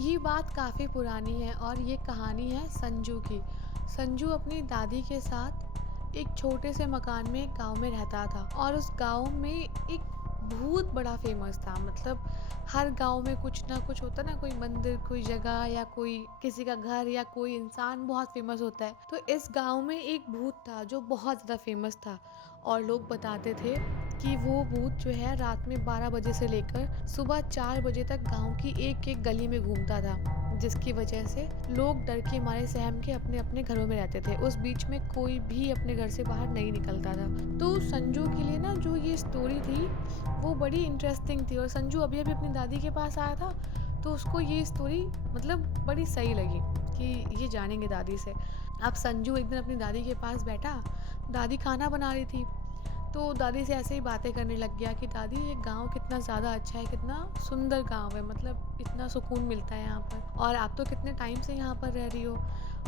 ये बात काफ़ी पुरानी है और ये कहानी है संजू की। संजू अपनी दादी के साथ एक छोटे से मकान में एक गाँव में रहता था और उस गाँव में एक भूत बड़ा फ़ेमस था। मतलब हर गाँव में कुछ ना कुछ होता है ना, कोई मंदिर, कोई जगह या कोई किसी का घर या कोई इंसान बहुत फ़ेमस होता है। तो इस गाँव में एक भूत था जो बहुत ज़्यादा फ़ेमस था और लोग बताते थे कि वो भूत जो है रात में 12 बजे से लेकर सुबह 4 बजे तक गाँव की एक-एक गली में घूमता था, जिसकी वजह से लोग डर के मारे सहम के अपने-अपने घरों में रहते थे। उस बीच में कोई भी अपने घर से बाहर नहीं निकलता था। तो संजू के लिए ना जो ये स्टोरी थी, वो बड़ी इंटरेस्टिंग थी और संजू अभी-अभी अपनी दादी के पास आया था, तो उसको ये स्टोरी मतलब बड़ी सही लगी कि ये जानेंगे दादी से। अब संजू एक दिन अपनी दादी के पास बैठा, दादी खाना बना रही थी। तो दादी से ऐसे ही बातें करने लग गया कि दादी ये गाँव कितना ज़्यादा अच्छा है, कितना सुंदर गाँव है, मतलब इतना सुकून मिलता है यहाँ पर और आप तो कितने टाइम से यहाँ पर रह रही हो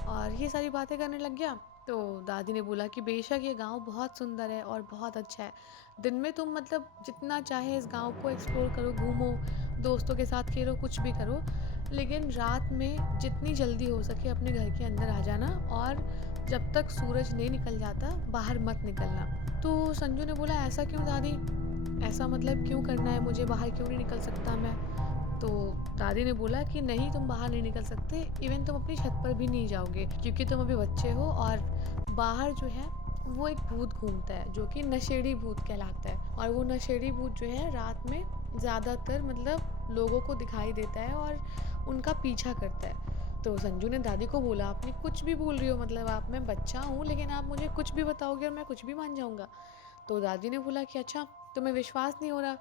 और ये सारी बातें करने लग गया। तो दादी ने बोला कि बेशक ये गाँव बहुत सुंदर है और बहुत अच्छा है। दिन में तुम मतलब जितना चाहे इस गाँव को एक्सप्लोर करो, घूमो, दोस्तों के साथ खेलो, कुछ भी करो, लेकिन रात में जितनी जल्दी हो सके अपने घर के अंदर आ जाना और जब तक सूरज नहीं निकल जाता बाहर मत निकलना। तो संजू ने बोला ऐसा क्यों दादी? ऐसा मतलब क्यों करना है मुझे, बाहर क्यों नहीं निकल सकता मैं? तो दादी ने बोला कि नहीं तुम बाहर नहीं निकल सकते, इवन तुम अपनी छत पर भी नहीं जाओगे क्योंकि तुम अभी बच्चे हो और बाहर जो है वो एक भूत घूमता है जो कि नशेड़ी भूत कहलाता है और वो नशेड़ी भूत जो है रात में ज़्यादातर मतलब लोगों को दिखाई देता है और उनका पीछा करता है। तो संजू ने दादी को बोला आपने कुछ भी बोल रही हो, मतलब आप, मैं बच्चा हूँ लेकिन आप मुझे कुछ भी बताओगे और मैं कुछ भी मान जाऊँगा। तो दादी ने बोला कि अच्छा तुम्हें विश्वास नहीं हो रहा?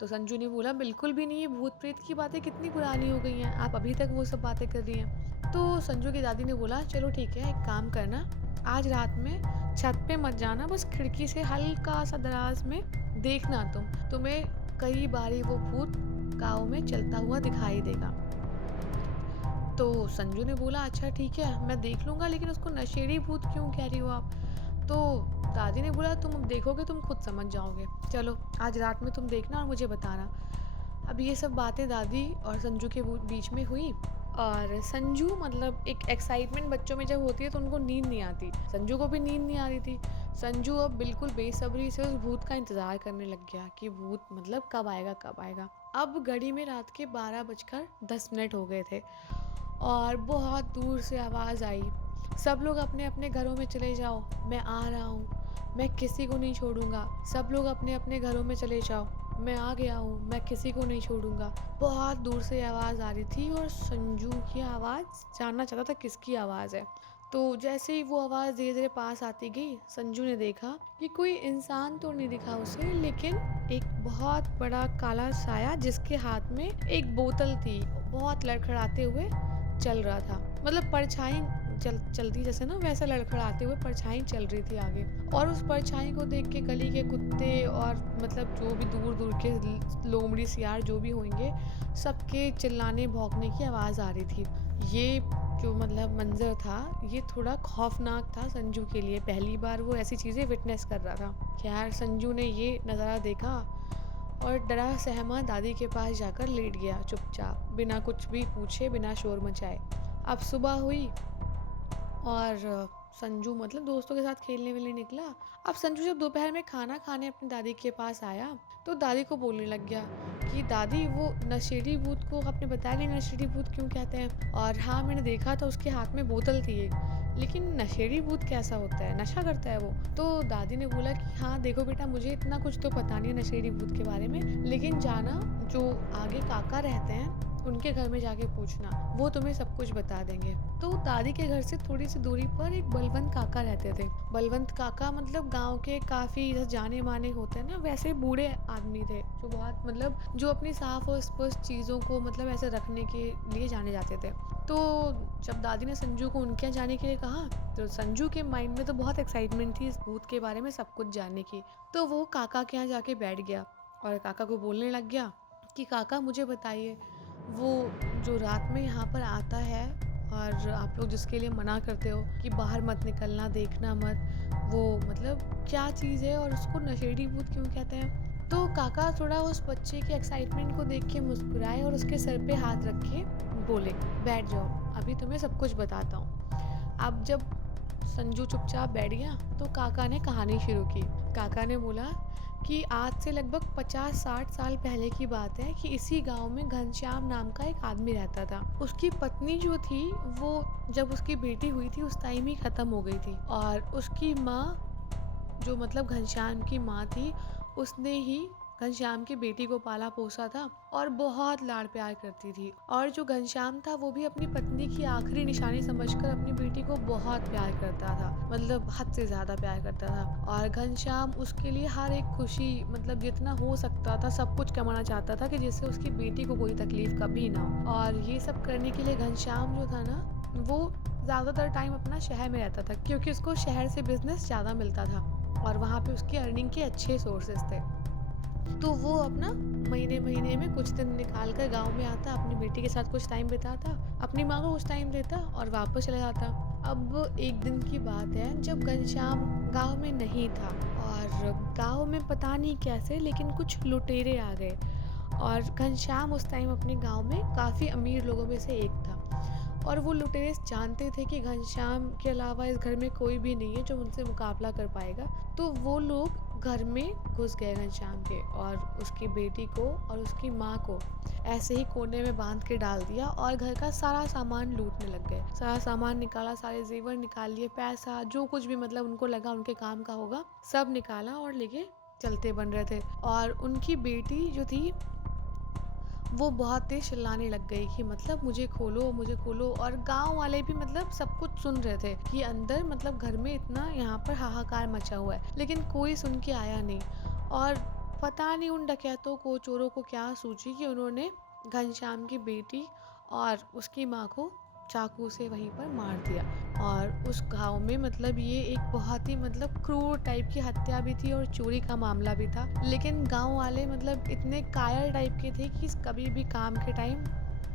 तो संजू ने बोला बिल्कुल भी नहीं, ये भूत प्रेत की बातें कितनी पुरानी हो गई हैं, आप अभी तक वो सब बातें कर रही हैं। तो संजू की दादी ने बोला चलो ठीक है, एक काम करना, आज रात में छत पे मत जाना, बस खिड़की से हल्का सा दराज में देखना, तुम्हें कई बारी वो भूत गाँव में चलता हुआ दिखाई देगा। तो संजू ने बोला अच्छा ठीक है, मैं देख लूँगा, लेकिन उसको नशेड़ी भूत क्यों कह रही हो आप? तो दादी ने बोला तुम देखोगे तुम खुद समझ जाओगे। चलो आज रात में तुम देखना और मुझे बताना। अब ये सब बातें दादी और संजू के बीच में हुई और संजू मतलब एक एक्साइटमेंट बच्चों में जब होती है तो उनको नींद नहीं आती। संजू को भी नींद नहीं आ रही थी। संजू अब बिल्कुल बेसब्री से उस भूत का इंतज़ार करने लग गया कि भूत मतलब कब आएगा, कब आएगा। अब घड़ी में रात के 12:10 हो गए थे और बहुत दूर से आवाज़ आई, सब लोग अपने अपने घरों में चले जाओ, मैं आ रहा हूँ, मैं किसी को नहीं छोड़ूंगा, सब लोग अपने अपने घरों में चले जाओ, मैं आ गया हूँ, मैं किसी को नहीं छोड़ूंगा। बहुत दूर से आवाज़ आ रही थी और संजू की आवाज़ जानना चाहता था किसकी आवाज़ है। तो जैसे ही वो आवाज़ धीरे धीरे पास आती गई, संजू ने देखा कि कोई इंसान तो नहीं दिखा उसे, लेकिन एक बहुत बड़ा काला साया जिसके हाथ में एक बोतल थी, बहुत लड़खड़ाते हुए चल रहा था। मतलब परछाई चलती जैसे ना, वैसे लड़खड़ाते हुए परछाई चल रही थी आगे और उस परछाई को देख के गली के कुत्ते और मतलब जो भी दूर दूर के लोमड़ी सियार जो भी होंगे, सबके चिल्लाने भौंकने की आवाज़ आ रही थी। ये जो मतलब मंजर था ये थोड़ा खौफनाक था संजू के लिए, पहली बार वो ऐसी चीज़ें विटनेस कर रहा था। खैर संजू ने ये नज़ारा देखा और डरा सहमा दादी के पास जाकर लेट गया चुपचाप, बिना कुछ भी पूछे, बिना शोर मचाए। अब सुबह हुई और संजू मतलब दोस्तों के साथ खेलने वेलने निकला। अब संजू जब दोपहर में खाना खाने अपनी दादी के पास आया तो दादी को बोलने लग गया कि दादी वो नशेड़ी भूत को आपने बताया नहीं, नशेड़ी भूत क्यों कहते हैं? और हाँ मैंने देखा था उसके हाथ में बोतल थी एक, लेकिन नशेड़ी भूत कैसा होता है, नशा करता है वो? तो दादी ने बोला कि हाँ देखो बेटा, मुझे इतना कुछ तो पता नहीं है नशेड़ी भूत के बारे में, लेकिन जाना जो आगे काका रहते हैं उनके घर में जाके पूछना, वो तुम्हें सब कुछ बता देंगे। तो दादी के घर से थोड़ी सी दूरी पर एक बलवंत काका रहते थे। बलवंत काका मतलब गांव के काफ़ी जाने माने होते हैं ना, वैसे बूढ़े आदमी थे जो बहुत मतलब जो अपनी साफ और स्पष्ट चीज़ों को मतलब ऐसे रखने के लिए जाने जाते थे। तो जब दादी ने संजू को उनके यहाँ जाने के लिए कहा तो संजू के माइंड में तो बहुत एक्साइटमेंट थी इस भूत के बारे में सब कुछ जानने की। तो वो काका के यहाँ जाके बैठ गया और काका को बोलने लग गया कि काका मुझे बताइए, वो जो रात में यहाँ पर आता है और आप लोग जिसके लिए मना करते हो कि बाहर मत निकलना, देखना मत, वो मतलब क्या चीज़ है और उसको नशेड़ी भूत क्यों कहते हैं? तो काका थोड़ा उस बच्चे के एक्साइटमेंट को देख के मुस्कुराए और उसके सर पे हाथ रख के बोले, बैठ जाओ, अभी तुम्हें सब कुछ बताता हूँ। अब जब संजू चुपचाप बैठ गया तो काका ने कहानी शुरू की। काका ने बोला कि आज से लगभग 50-60 साल पहले की बात है कि इसी गांव में घनश्याम नाम का एक आदमी रहता था। उसकी पत्नी जो थी वो जब उसकी बेटी हुई थी उस टाइम ही ख़त्म हो गई थी, और उसकी माँ जो मतलब घनश्याम की माँ थी उसने ही घनश्याम की बेटी को पाला पोसा था और बहुत लाड़ प्यार करती थी। और जो घनश्याम था वो भी अपनी पत्नी की आखिरी निशानी समझकर अपनी बेटी को बहुत प्यार करता था, मतलब हद से ज़्यादा प्यार करता था। और घनश्याम उसके लिए हर एक खुशी मतलब जितना हो सकता था सब कुछ कमाना चाहता था कि जिससे उसकी बेटी को कोई तकलीफ कभी ना हो। और ये सब करने के लिए घनश्याम जो था ना वो ज़्यादातर टाइम अपना शहर में रहता था, क्योंकि उसको शहर से बिजनेस ज़्यादा मिलता था और वहाँ पे उसकी अर्निंग के अच्छे सोर्सेज थे। तो वो अपना महीने महीने में कुछ दिन निकाल कर गाँव में आता, अपनी बेटी के साथ कुछ टाइम बिताता, अपनी माँ को कुछ टाइम देता और वापस चला जाता। अब एक दिन की बात है जब घनश्याम गाँव में नहीं था, और गाँव में पता नहीं कैसे लेकिन कुछ लुटेरे आ गए, और घनश्याम उस टाइम अपने गाँव में काफ़ी अमीर लोगों में से एक था। और वो लुटेरे जानते थे कि घनश्याम के अलावा इस घर में कोई भी नहीं है जो उनसे मुकाबला कर पाएगा। तो वो लोग घर में घुस गए घनश्याम के, और उसकी बेटी को और उसकी माँ को ऐसे ही कोने में बांध के डाल दिया और घर का सारा सामान लूटने लग गए। सारा सामान निकाला, सारे जेवर निकाल लिए, पैसा जो कुछ भी मतलब उनको लगा उनके काम का होगा सब निकाला और लेके चलते बन रहे थे। और उनकी बेटी जो थी वो बहुत तेज चिल्लाने लग गई कि मतलब मुझे खोलो मुझे खोलो। और गांव वाले भी मतलब सब कुछ सुन रहे थे कि अंदर मतलब घर में इतना यहाँ पर हाहाकार मचा हुआ है, लेकिन कोई सुन के आया नहीं। और पता नहीं उन डकैतों को चोरों को क्या सूझी कि उन्होंने घनश्याम की बेटी और उसकी माँ को चाकू से वहीं पर मार दिया। और उस गांव में मतलब ये एक बहुत ही मतलब क्रूर टाइप की हत्या भी थी और चोरी का मामला भी था, लेकिन गांव वाले मतलब इतने कायर टाइप के थे कि कभी भी काम के टाइम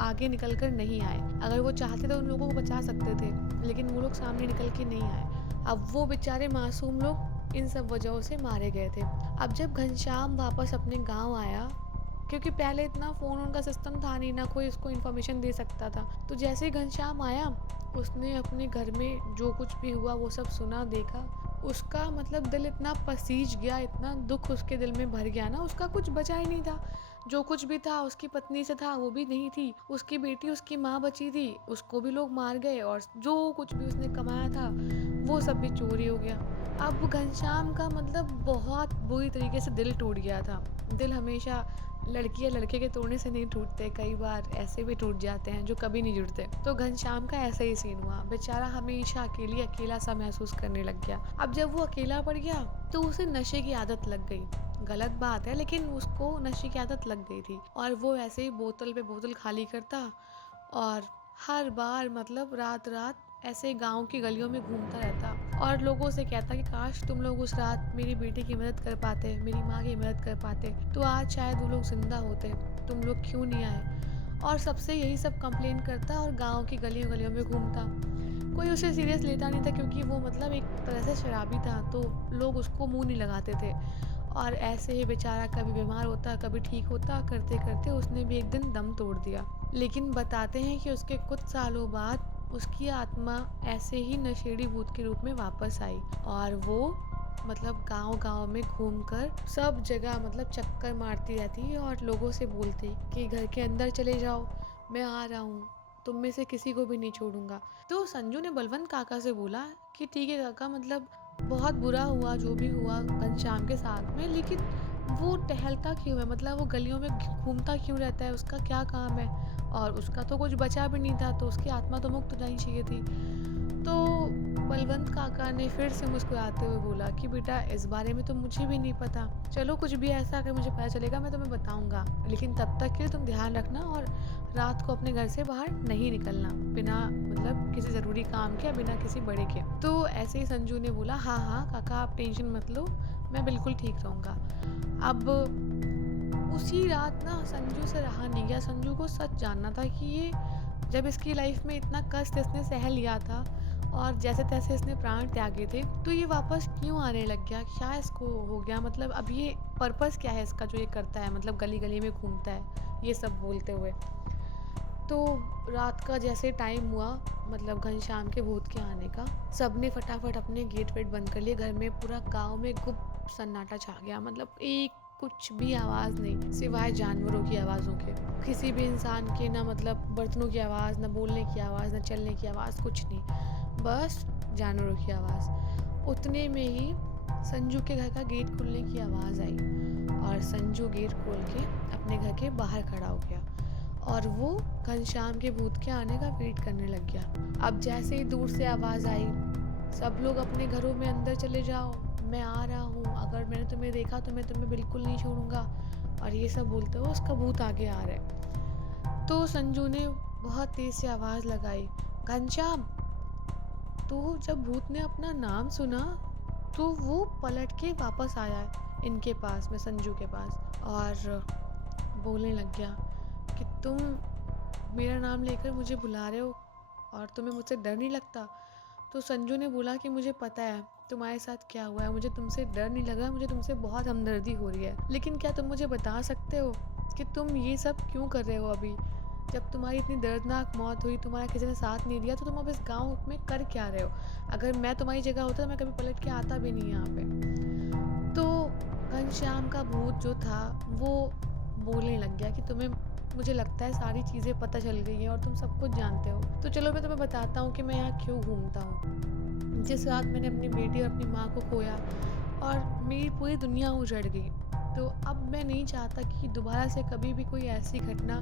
आगे निकल कर नहीं आए। अगर वो चाहते तो उन लोगों को बचा सकते थे, लेकिन वो लोग सामने निकल के नहीं आए। अब वो बेचारे मासूम लोग इन सब वजहों से मारे गए थे। अब जब घनश्याम वापस अपने गांव आया, क्योंकि पहले इतना फ़ोन उनका सिस्टम था नहीं, ना कोई उसको इन्फॉर्मेशन दे सकता था, तो जैसे ही घनश्याम आया उसने अपने घर में जो कुछ भी हुआ वो सब सुना देखा। उसका मतलब दिल इतना पसीज गया, इतना दुख उसके दिल में भर गया ना, उसका कुछ बचा ही नहीं था। जो कुछ भी था उसकी पत्नी से था वो भी नहीं थी, उसकी बेटी उसकी माँ बची थी उसको भी लोग मार गए, और जो कुछ भी उसने कमाया था वो सब भी चोरी हो गया। अब घनश्याम का मतलब बहुत बुरी तरीके से दिल टूट गया था। दिल हमेशा लड़की या लड़के के तोड़ने से नहीं टूटते, कई बार ऐसे भी टूट जाते हैं जो कभी नहीं जुड़ते। तो घनश्याम का ऐसा ही सीन हुआ, बेचारा हमेशा अकेला सा महसूस करने लग गया। अब जब वो अकेला पड़ गया तो उसे नशे की आदत लग गई। गलत बात है लेकिन उसको नशे की आदत लग गई थी, और वो ऐसे ही बोतल पे बोतल खाली करता और हर बार मतलब रात रात ऐसे गांव की गलियों में घूमता रहता और लोगों से कहता कि काश तुम लोग उस रात मेरी बेटी की मदद कर पाते, मेरी माँ की मदद कर पाते, तो आज शायद वो लोग जिंदा होते, तुम लोग क्यों नहीं आए। और सबसे यही सब कंप्लेन करता और गांव की गलियों गलियों में घूमता। कोई उसे सीरियस लेता नहीं था क्योंकि वो मतलब एक तरह से शराबी था, तो लोग उसको मुंह नहीं लगाते थे। और ऐसे ही बेचारा कभी बीमार होता कभी ठीक होता, करते करते उसने भी एक दिन दम तोड़ दिया। लेकिन बताते हैं कि उसके कुछ सालों बाद उसकी आत्मा ऐसे ही नशेड़ी भूत के रूप में वापस आई, और वो मतलब गांव गांव में घूमकर सब जगह मतलब चक्कर मारती रहती और लोगों से बोलती कि घर के अंदर चले जाओ, मैं आ रहा हूँ, तुम में से किसी को भी नहीं छोड़ूंगा। तो संजू ने बलवंत काका से बोला कि ठीक है काका, मतलब बहुत बुरा हुआ जो भी हुआ घनश्याम के साथ में, लेकिन वो टहलता क्यों है, मतलब वो गलियों में घूमता क्यों रहता है, उसका क्या काम है। और उसका तो कुछ बचा भी नहीं था, तो उसकी आत्मा तो मुक्त होनी चाहिए थी। तो बलवंत काका ने फिर से मुस्कुराते हुए बोला कि बेटा इस बारे में तो मुझे भी नहीं पता, चलो कुछ भी ऐसा अगर मुझे पता चलेगा मैं तुम्हें बताऊंगा, लेकिन तब तक के लिए तुम ध्यान रखना और रात को अपने घर से बाहर नहीं निकलना बिना मतलब किसी ज़रूरी काम के, बिना किसी बड़े के। तो ऐसे ही संजू ने बोला हाँ हाँ काका आप टेंशन मत लो, मैं बिल्कुल ठीक रहूँगा। अब उसी रात ना संजू से रहा नहीं गया, संजू को सच जानना था कि ये जब इसकी लाइफ में इतना कष्ट इसने सह लिया था और जैसे तैसे इसने प्राण त्यागे थे, तो ये वापस क्यों आने लग गया, क्या इसको हो गया, मतलब अब ये पर्पस क्या है इसका जो ये करता है, मतलब गली गली में घूमता है ये सब बोलते हुए। तो रात का जैसे टाइम हुआ, मतलब घनश्याम के भूत के आने का, सबने फटाफट अपने गेट वेट बंद कर लिए। घर में पूरा गांव में गुप्त सन्नाटा छा गया। मतलब एक कुछ भी आवाज़ नहीं सिवाय जानवरों की आवाज़ों के। किसी भी इंसान के ना, मतलब बर्तनों की आवाज़, ना बोलने की आवाज़, ना चलने की आवाज़, कुछ नहीं, बस जानवरों की आवाज़। उतने में ही संजू के घर का गेट खुलने की आवाज़ आई और संजू गेट खोल के अपने घर के बाहर खड़ा हो गया और वो घनश्याम के भूत के आने का वेट करने लग गया। अब जैसे ही दूर से आवाज़ आई, सब लोग अपने घरों में अंदर चले जाओ, मैं आ रहा हूँ, अगर मैंने तुम्हें देखा तो मैं तुम्हें बिल्कुल नहीं छोड़ूंगा, और ये सब बोलते हुए उसका भूत आगे आ रहा है। तो संजू ने बहुत तेज से आवाज़ लगाई, घनश्याम। तो जब भूत ने अपना नाम सुना तो वो पलट के वापस आया है इनके पास में, संजू के पास, और बोलने लग गया कि तुम मेरा नाम लेकर मुझे बुला रहे हो और तुम्हें मुझसे डर नहीं लगता। तो संजू ने बोला कि मुझे पता है तुम्हारे साथ क्या हुआ है, मुझे तुमसे डर नहीं लगा, मुझे तुमसे बहुत हमदर्दी हो रही है, लेकिन क्या तुम मुझे बता सकते हो कि तुम ये सब क्यों कर रहे हो अभी? जब तुम्हारी इतनी दर्दनाक मौत हुई, तुम्हारा किसी ने साथ नहीं दिया, तो तुम अब इस गाँव में कर क्या रहे हो? अगर मैं तुम्हारी जगह होता तो मैं कभी पलट के आता भी नहीं यहाँ पे। तो घनश्याम का भूत जो था वो बोलने लग गया कि तुम्हें, मुझे लगता है सारी चीज़ें पता चल गई हैं और तुम सब कुछ जानते हो, तो चलो मैं तुम्हें बताता हूँ कि मैं यहाँ क्यों घूमता हूँ। जिस रात मैंने अपनी बेटी और अपनी माँ को खोया और मेरी पूरी दुनिया उजड़ गई, तो अब मैं नहीं चाहता कि दोबारा से कभी भी कोई ऐसी घटना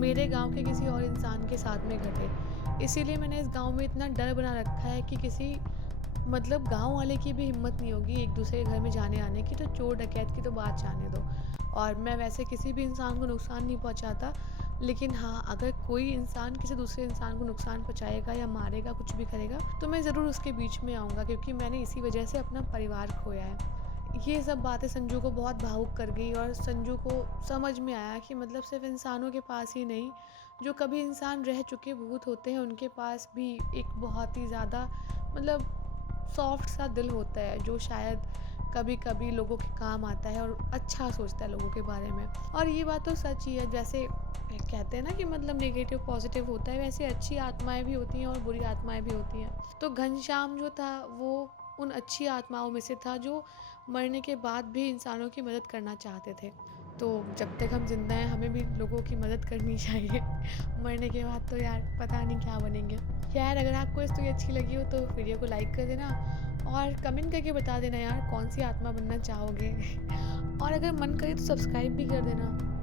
मेरे गांव के किसी और इंसान के साथ में घटे। इसीलिए मैंने इस गांव में इतना डर बना रखा है कि किसी, मतलब गांव वाले की भी हिम्मत नहीं होगी एक दूसरे के घर में जाने आने की, तो चोर डकैत की तो बात जाने दो। और मैं वैसे किसी भी इंसान को नुकसान नहीं पहुंचाता, लेकिन हाँ, अगर कोई इंसान किसी दूसरे इंसान को नुकसान पहुंचाएगा या मारेगा, कुछ भी करेगा, तो मैं ज़रूर उसके बीच में आऊँगा, क्योंकि मैंने इसी वजह से अपना परिवार खोया है। ये सब बातें संजू को बहुत भावुक कर गई और संजू को समझ में आया कि मतलब सिर्फ इंसानों के पास ही नहीं, जो कभी इंसान रह चुके भूत होते हैं उनके पास भी एक बहुत ही ज़्यादा, मतलब सॉफ्ट सा दिल होता है, जो शायद कभी कभी लोगों के काम आता है और अच्छा सोचता है लोगों के बारे में। और ये बात तो सच ही है, जैसे कहते हैं ना कि मतलब नेगेटिव पॉजिटिव होता है, वैसे अच्छी आत्माएं भी होती हैं और बुरी आत्माएं भी होती हैं। तो घनश्याम जो था वो उन अच्छी आत्माओं में से था जो मरने के बाद भी इंसानों की मदद करना चाहते थे। तो जब तक हम जिंदा हैं हमें भी लोगों की मदद करनी चाहिए। मरने के बाद तो यार पता नहीं क्या बनेंगे। खैर, अगर आपको स्टोरी अच्छी लगी हो तो वीडियो को लाइक कर देना और कमेंट करके बता देना यार कौन सी आत्मा बनना चाहोगे। और अगर मन करे तो सब्सक्राइब भी कर देना।